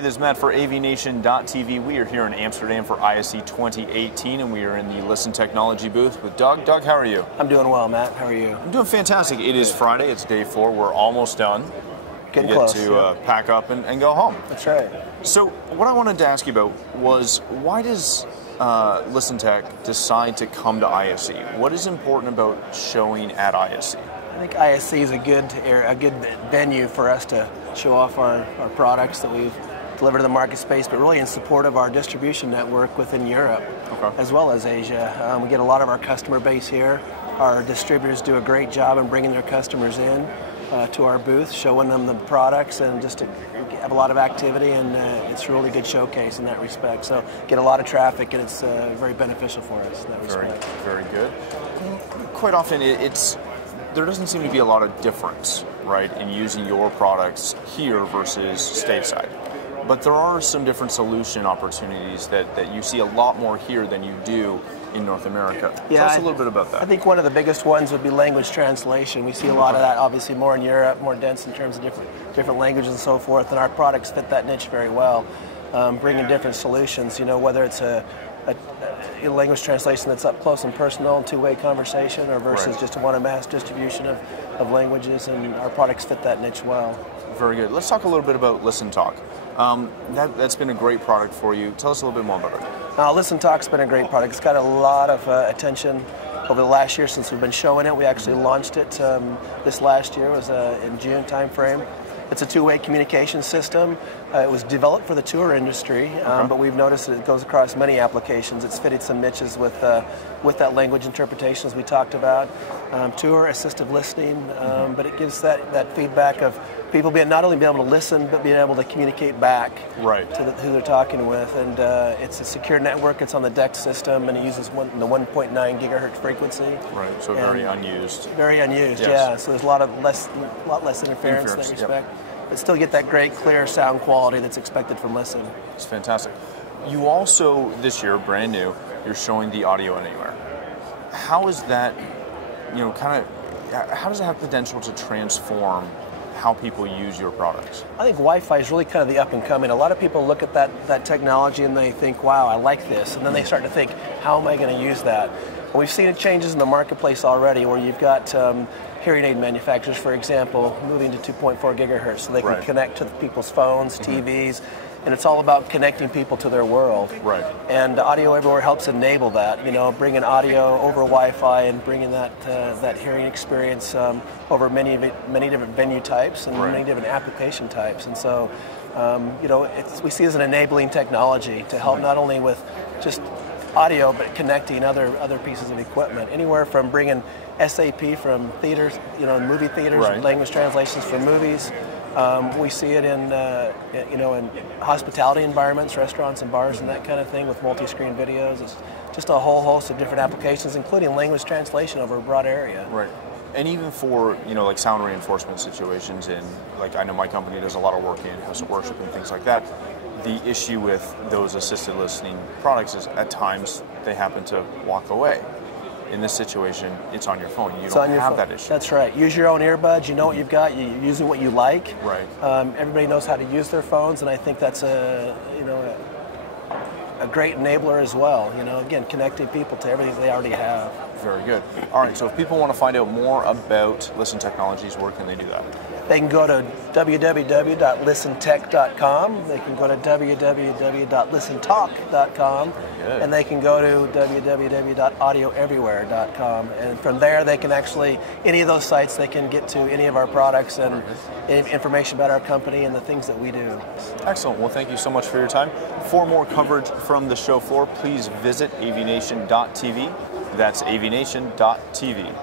Hey, this is Matt for AVNation.tv. We are here in Amsterdam for ISE 2018, and we are in the Listen Technology booth with Doug. Doug, how are you? I'm doing well, Matt. How are you? I'm doing fantastic. It is Friday. It's day 4. We're almost done. Getting close. We get to pack up and go home. That's right. So what I wanted to ask you about was, why does ListenTech decide to come to ISE? What is important about showing at ISE? I think ISE is a good venue for us to show off our products that we've delivered to the market space, but really in support of our distribution network within Europe, as well as Asia. We get a lot of our customer base here. Our distributors do a great job in bringing their customers in to our booth, showing them the products, and just to have a lot of activity, and it's a really good showcase in that respect. So get a lot of traffic, and it's very beneficial for us in that respect. Very good. Quite often there doesn't seem to be a lot of difference, right, in using your products here versus stateside. But there are some different solution opportunities that you see a lot more here than you do in North America. Yeah, Tell us a little bit about that. I think one of the biggest ones would be language translation. We see a lot of that, obviously, more in Europe, more dense in terms of different languages and so forth, and our products fit that niche very well, bringing different solutions, whether it's a language translation that's up close and personal and two-way conversation, or versus just a mass distribution of languages, and our products fit that niche well. Very good. Let's talk a little bit about ListenTalk. That's been a great product for you. Tell us a little bit more about it. ListenTalk's been a great product. It's got a lot of attention over the last year since we've been showing it. We actually launched it this last year. It was in June timeframe. It's a two-way communication system. It was developed for the tour industry, but we've noticed that it goes across many applications. It's fitted some niches with that language interpretation, as we talked about. Tour, assistive listening, but it gives that feedback of people not only being able to listen, but being able to communicate back to who they're talking with. And it's a secure network. It's on the DEX system, and it uses the 1.9 gigahertz frequency. Right, so very unused. Very unused, yeah. So there's a lot less interference in that respect. But still get that great, clear sound quality that's expected from Listen. It's fantastic. You also, this year, brand new, you're showing the Audio Anywhere. How is that, how does it have potential to transform how people use your products? I think Wi-Fi is really kind of the up and coming. A lot of people look at that technology and they think, wow, I like this. And then they start to think, how am I going to use that? And we've seen changes in the marketplace already, where you've got hearing aid manufacturers, for example, moving to 2.4 gigahertz so they can connect to people's phones, TVs, and it's all about connecting people to their world. Right. And Audio Everywhere helps enable that, bringing audio over Wi-Fi and bringing that hearing experience over many different venue types and many different application types. And so, we see it as an enabling technology to help not only with just audio, but connecting other pieces of equipment. Anywhere from bringing SAP from theaters, movie theaters, language translations for movies. We see it in in hospitality environments, restaurants and bars and that kind of thing, with multi-screen videos. It's just a whole host of different applications, including language translation over a broad area. Right. And even for, like sound reinforcement situations, and I know my company does a lot of work in house of worship and things like that. The issue with those assisted listening products is at times they happen to walk away. In this situation, it's on your phone. You don't have that issue. That's right. Use your own earbuds. You know what you've got. You're using what you like. Right. Everybody knows how to use their phones, and I think that's a great enabler as well. Again, connecting people to everything they already have. Very good. All right. So if people want to find out more about Listen Technologies, where can they do that? They can go to www.listentech.com. They can go to www.listentalk.com. And they can go to www.audioeverywhere.com. And from there, they can any of those sites, they can get to any of our products and information about our company and the things that we do. Excellent. Well, thank you so much for your time. For more coverage from the show floor, please visit avnation.tv. That's avnation.tv.